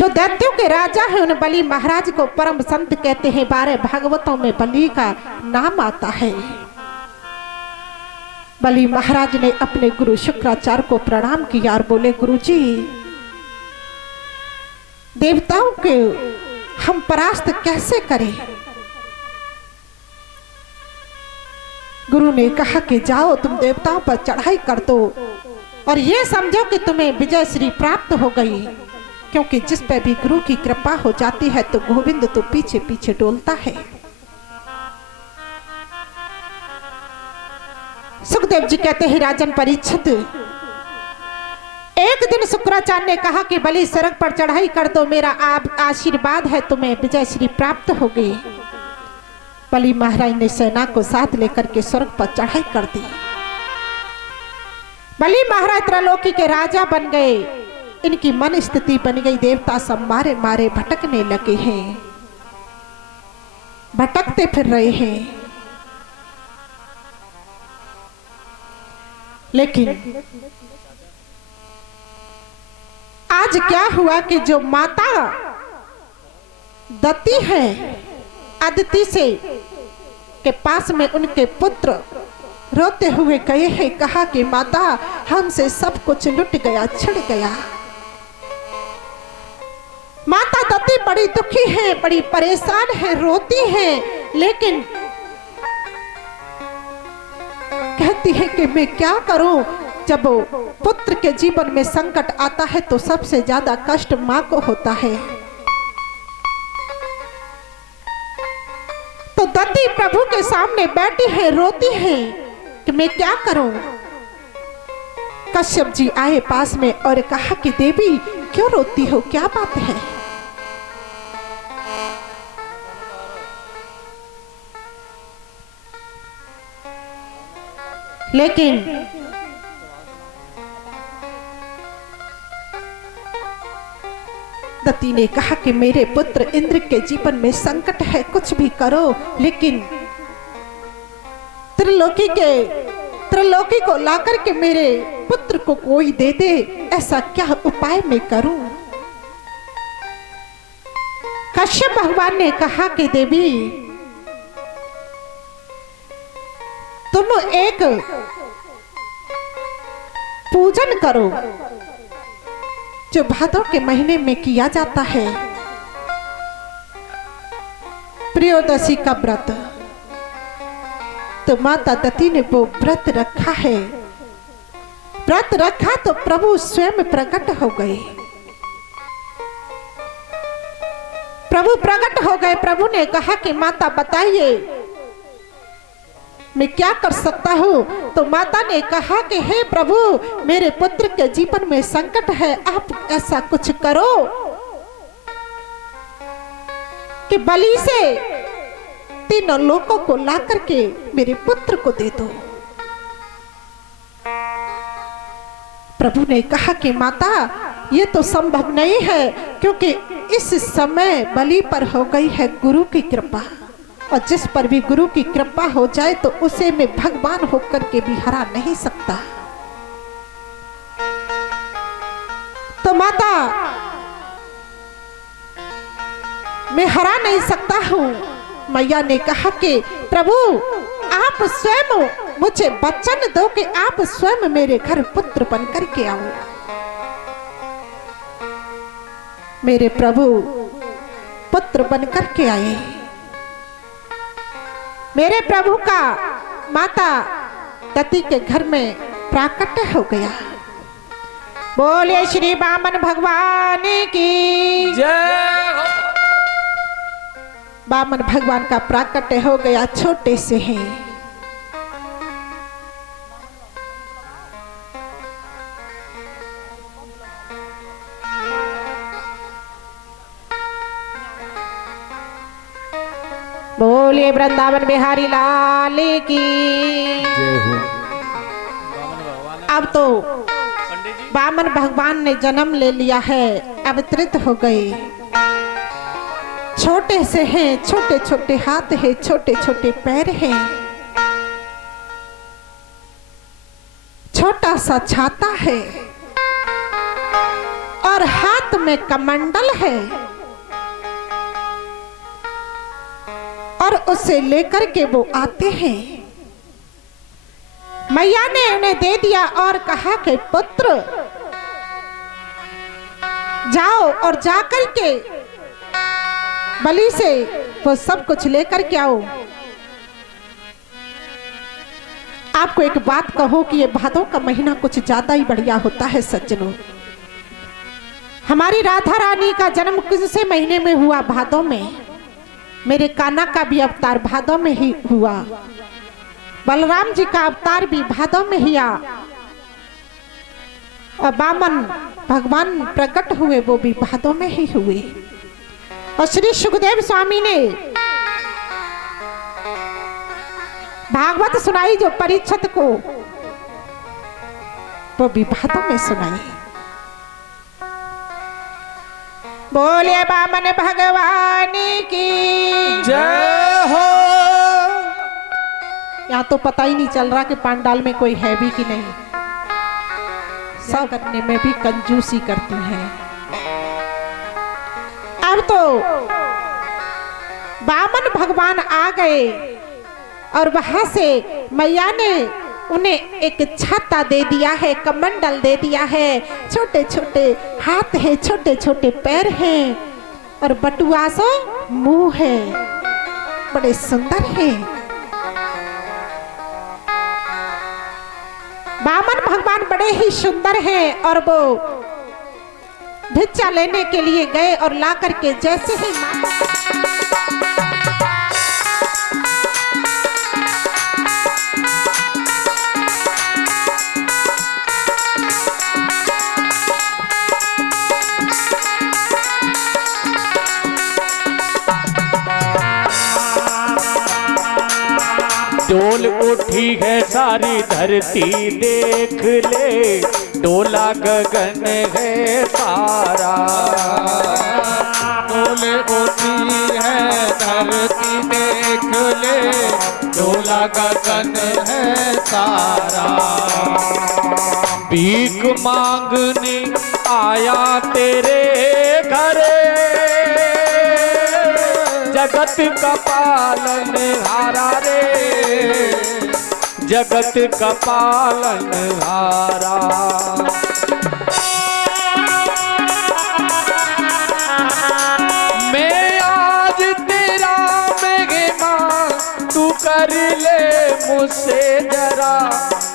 जो दैत्यों के राजा है उन बलि महाराज को परम संत कहते हैं। 12 भागवतों में बलि का नाम आता है। बलि महाराज ने अपने गुरु शुक्राचार्य को प्रणाम किया और बोले, गुरुजी, देवताओं के हम परास्त कैसे करें? गुरु ने कहा कि जाओ, तुम देवताओं पर चढ़ाई कर दो और ये समझो कि तुम्हें विजय श्री प्राप्त हो गई, क्योंकि जिस पे भी गुरु की कृपा हो जाती है तो गोविंद तो पीछे पीछे डोलता है। सुखदेव जी कहते हैं, राजन परीक्षित, एक दिन शुक्राचार्य ने कहा कि बलि स्वर्ग पर चढ़ाई कर दो, मेरा आशीर्वाद है, तुम्हें विजय श्री प्राप्त हो गई। बलि महाराज ने सेना को साथ लेकर के स्वर्ग पर चढ़ाई कर दी। बलि महाराज त्रैलोकी के राजा बन गए। इनकी मन स्थिति बन गई, देवता सब मारे मारे भटकने लगे हैं, भटकते फिर रहे हैं। लेकिन आज क्या हुआ कि जो माता दत्ती है, अदिति से के पास में उनके पुत्र रोते हुए गए हैं, कहा कि माता, हमसे सब कुछ लुट गया, छिड़ गया। माता दत्ती बड़ी दुखी है, बड़ी परेशान है, रोती है, लेकिन कहती है कि मैं क्या करूं। जब पुत्र के जीवन में संकट आता है तो सबसे ज्यादा कष्ट मां को होता है। तो दत्ती प्रभु के सामने बैठी है, रोती है कि मैं क्या करूं। कश्यप जी आए पास में और कहा कि देवी, क्यों रोती हो, क्या बात है? लेकिन दत्ती ने कहा कि मेरे पुत्र इंद्र के जीवन में संकट है, कुछ भी करो, लेकिन त्रिलोकी को लाकर के मेरे पुत्र को कोई दे दे, ऐसा क्या उपाय मैं करूं? कश्यप भगवान ने कहा कि देवी, तुम एक पूजन करो जो भादों के महीने में किया जाता है, प्रियोदशी का व्रत। तो माता दत्ती ने वो व्रत रखा है। व्रत रखा तो प्रभु स्वयं प्रकट हो गए। प्रभु प्रकट हो गए। प्रभु ने कहा कि माता बताइए मैं क्या कर सकता हूं। तो माता ने कहा कि हे प्रभु, मेरे पुत्र के जीवन में संकट है, आप ऐसा कुछ करो कि बलि से तीनों लोगों को ला करके मेरे पुत्र को दे दो। प्रभु ने कहा कि माता, ये तो संभव नहीं है, क्योंकि इस समय बलि पर हो गई है गुरु की कृपा, और जिस पर भी गुरु की कृपा हो जाए तो उसे मैं भगवान होकर के भी हरा नहीं सकता। तो माता, मैं हरा नहीं सकता हूं। मैया ने कहा कि प्रभु, आप स्वयं मुझे वचन दो कि आप स्वयं मेरे घर पुत्र बन करके आओ। मेरे प्रभु पुत्र बन करके आए। मेरे प्रभु का माता दत्ती के घर में प्राकट्य हो गया। बोले श्री वामन भगवान की जय। वामन भगवान का प्राकट्य हो गया, छोटे से हैं। बोलिए वृंदावन बिहारी लाल की जय हो। अब तो वामन भगवान ने जन्म ले लिया है, अवतरित हो गए। छोटे से हैं, छोटे छोटे हाथ हैं, छोटे छोटे पैर हैं, छोटा सा छाता है और हाथ हाथ में कमंडल है और उसे लेकर के वो आते हैं। मैया ने उन्हें दे दिया और कहा कि पुत्र जाओ और जाकर के बलि से वो सब कुछ लेकर के आओ। आपको एक बात कहो कि ये भादों का महीना कुछ ज्यादा ही बढ़िया होता है सज्जनों। हमारी राधा रानी का जन्म किस से महीने में हुआ? भादों में। मेरे कान्हा का भी अवतार भादों में ही हुआ, बलराम जी का अवतार भी भादों में ही आ, और वामन भगवान प्रकट हुए वो भी भादों में ही हुए। और श्री सुखदेव स्वामी ने भागवत सुनाई जो परीक्षित को, वो भी भादों में सुनाई। बोले वामन भगवान की जय हो। यहाँ तो पता ही नहीं चल रहा कि पांडाल में कोई है भी कि नहीं। सब करने में भी कंजूसी करती हैं। अब तो वामन भगवान आ गए और वहां से मैया ने उन्हें एक छाता दे दिया है, कमंडल दे दिया है। छोटे छोटे हाथ हैं, छोटे छोटे पैर हैं और बटुआ सो मुंह है, बड़े सुंदर हैं। वामन भगवान बड़े ही सुंदर हैं और वो भिक्षा लेने के लिए गए और ला करके जैसे ही डोल उठी है सारी धरती देख ले, डोला गगन है सारा। डोल उठी है धरती देख ले, डोला गगन है सारा। भीख मांगने आया तेरे घरे, जगत का पालन हारा रे, जगत का पालन हारा। मैं आज तेरा मेहमान, तू कर ले मुझसे जरा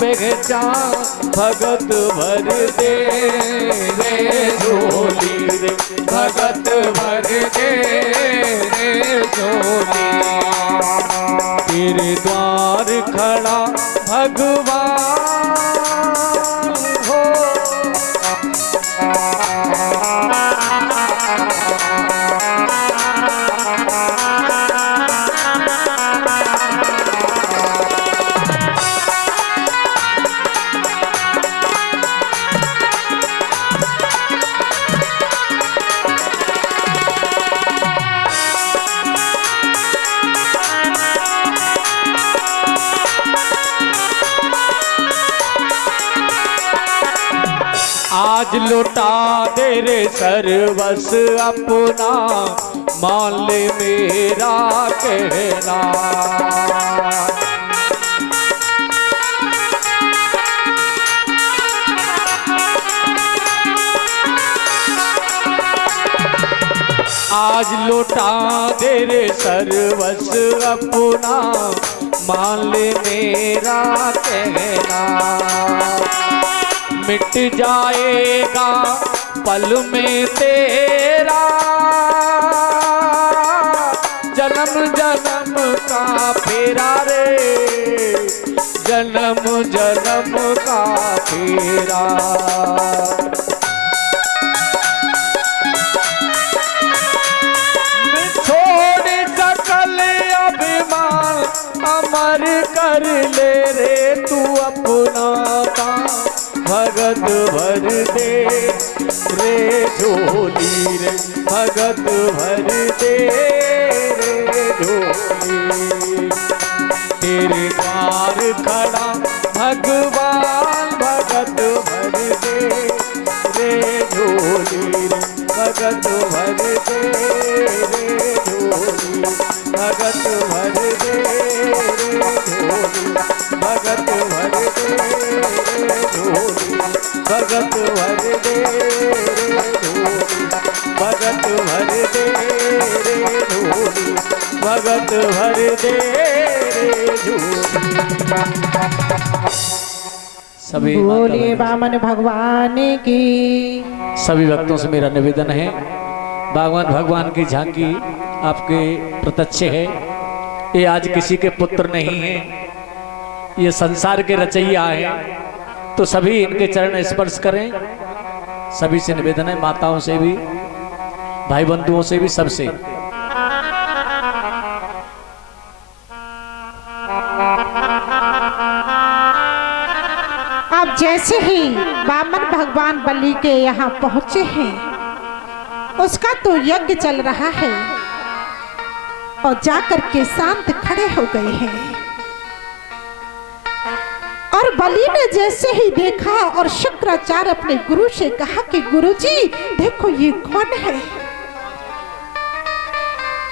पहचान। भगत भर दे रे झोली रे, भगत भर दे रे झोली। तेरे द्वार खड़ा भगवान हो, आज लौटा दे रे सर्वस अपना, मान ले मेरा कहना। आज लौटा दे रे सर्वस अपना, मान ले मेरा कहना। मिट जाएगा पल में तेरा, जन्म जन्म का फेरा रे, जन्म जन्म का फेरा। छोड़ सकल अभिमान, अमर कर ले रे तू अपना काम। भगत भर दे रे झोली रे, भगत भर दे रे झोली। तेरे द्वार खड़ा भगवान, भगत भर दे रे झोली रे, भगत भर दे रे झोली, भगत भर दे रे झोली। सभी बोलिए वामन भगवान की। सभी भक्तों से मेरा निवेदन है, भगवान भगवान की झांकी आपके प्रत्यक्ष है। ये आज किसी के पुत्र नहीं है, ये संसार के रचयिया हैं, तो सभी इनके चरण स्पर्श करें। सभी से निवेदन है, माताओं से भी, भाई बंधुओं से भी, सबसे। अब जैसे ही वामन भगवान बलि के यहाँ पहुंचे हैं, उसका तो यज्ञ चल रहा है और जाकर के शांत खड़े हो गए हैं। और बलि ने जैसे ही देखा और शुक्राचार्य अपने गुरु से कहा कि गुरुजी देखो ये कौन है,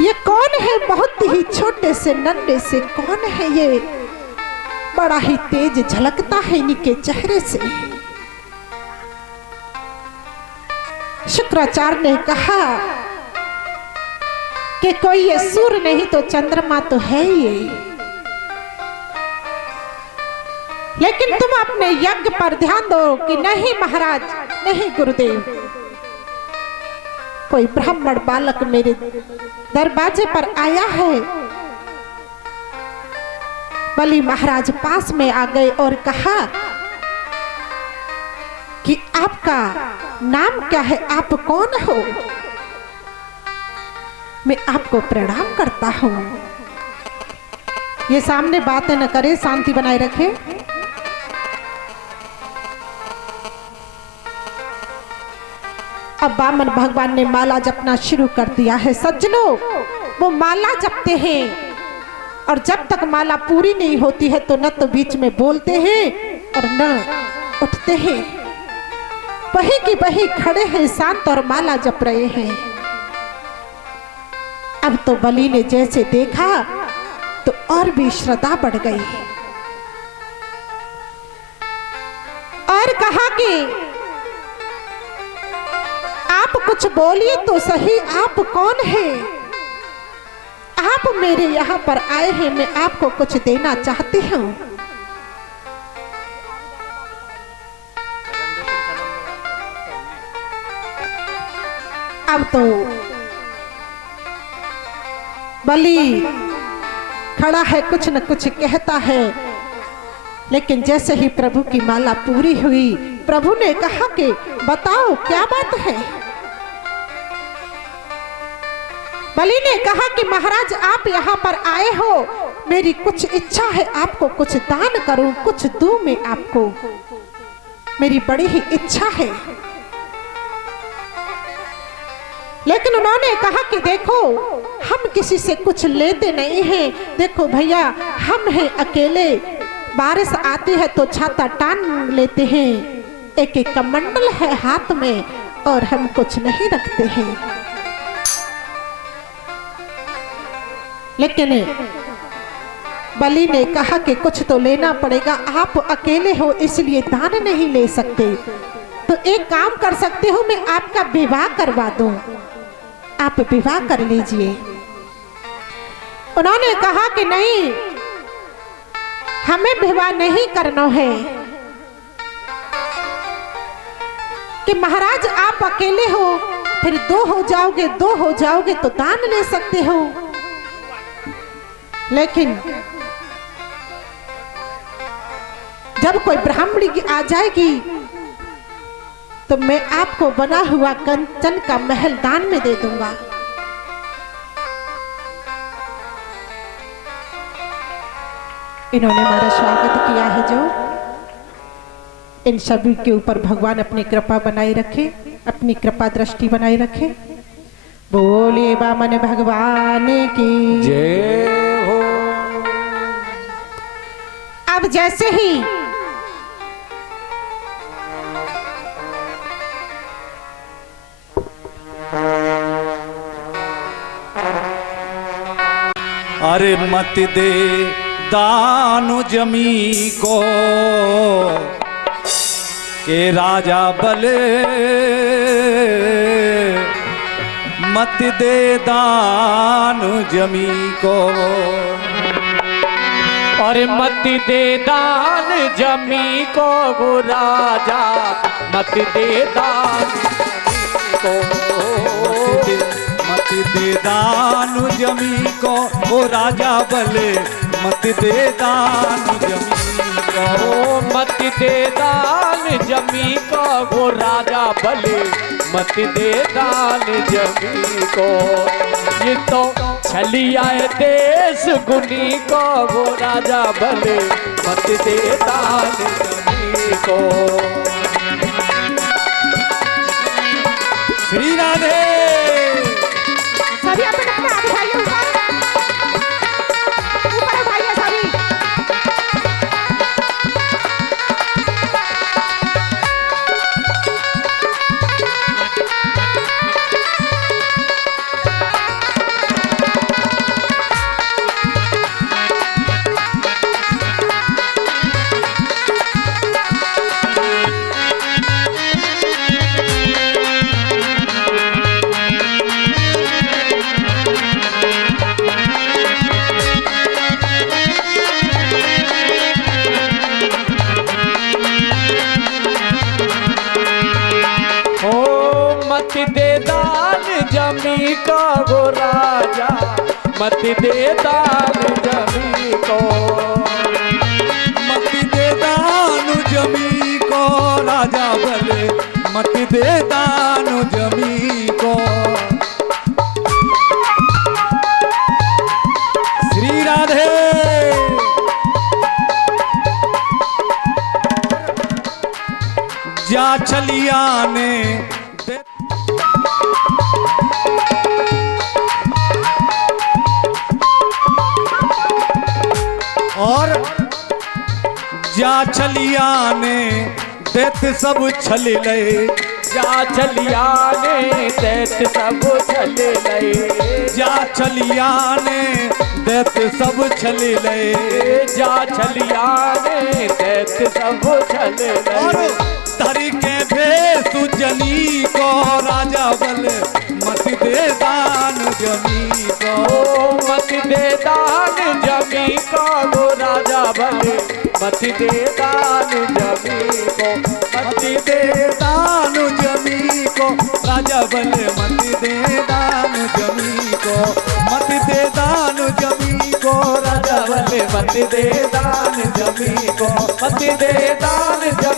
ये कौन है, बहुत ही छोटे से नन्हे से कौन है ये, बड़ा ही तेज झलकता है इनके चेहरे से। शुक्राचार्य ने कहा कि कोई ये सूर्य नहीं तो चंद्रमा तो है ये, लेकिन तुम अपने यज्ञ पर ध्यान दो कि नहीं महाराज, नहीं गुरुदेव, कोई ब्राह्मण बालक मेरे दरवाजे पर आया है। बलि महाराज पास में आ गए और कहा कि आपका नाम क्या है, आप कौन हो, मैं आपको प्रणाम करता हूं। ये सामने बातें न करे, शांति बनाए रखे। अब वामन भगवान ने माला जपना शुरू कर दिया है। सज्जनों, वो माला जपते हैं और जब तक माला पूरी नहीं होती है तो न तो बीच में बोलते हैं और न उठते हैं, वही की वही खड़े हैं शांत और माला जप रहे हैं। अब तो बलि ने जैसे देखा तो और भी श्रद्धा बढ़ गई और कहा कि आप कुछ बोलिए तो सही, आप कौन हैं, आप मेरे यहाँ पर आए हैं, मैं आपको कुछ देना चाहती हूँ। अब तो बलि खड़ा है, कुछ न कुछ कहता है, लेकिन जैसे ही प्रभु की माला पूरी हुई, प्रभु ने कहा कि बताओ क्या बात है। बलि ने कहा कि महाराज आप यहाँ पर आए हो, मेरी कुछ इच्छा है, आपको कुछ दान करूं, कुछ दूं मैं आपको, मेरी बड़ी ही इच्छा है। लेकिन उन्होंने कहा कि देखो हम किसी से कुछ लेते नहीं हैं, देखो भैया हम हैं अकेले, बारिश आती है तो छाता टान लेते हैं, एक एक कमंडल है हाथ में और हम कुछ नहीं रखते हैं। लेकिन बलि ने कहा कि कुछ तो लेना पड़ेगा, आप अकेले हो इसलिए दान नहीं ले सकते, तो एक काम कर सकते हो, मैं आपका विवाह करवा दूं, आप विवाह कर लीजिए। उन्होंने कहा कि नहीं, हमें विवाह नहीं करना है, कि महाराज आप अकेले हो, फिर दो हो जाओगे तो दान ले सकते हो, लेकिन जब कोई ब्राह्मणी आ जाएगी तो मैं आपको बना हुआ कंचन का महल दान में दे दूंगा। इन्होंने हमारा स्वागत किया है, जो इन सभी के ऊपर भगवान अपनी कृपा बनाए रखे, अपनी कृपा दृष्टि बनाए रखे। बोले वामन भगवान की जय हो। अब जैसे ही अरे मत दे दानु जमी को के राजा बले मत दे दान जमी को। और मत दे दान जमी को गो राजा, मत दे दान को। मत दे दान जमी को ओ राजा भले, मत दे दान जमी को। मत दे दान जमी को गो राजा भले, मत दे दान जमी को। ये तो चली आए देश गुनी को गो राजा भले, मत दे दान जमी को। श्री राधे। सभी अपने हाथ उठाइए, ऊपर ऊपर उठाइए सभी। मत दे दान जमी को गो राजा, मत दे दान जमी को। मत दे दान जमी को राजा भले, मत दे दान जमी को। श्री राधे। जा चलिया ने और जा चलिया ने देत सब छल ले। जा चलिया ने देत सब छल ले। जा चलिया ने देत सब छल ले। जा चलिया ने देत सब छल और ले। धरी के भेष जनी को राजा बल, मत दे दान जमी को। मत दे दान जमी को गो राजा भले, मत दे दान जमी को। मत दे दान जमी को राजा बल, मत दे दान जमी को। मत दे दान जमी को राजा बल, मत दे दान जमी को। मत दे दान जमी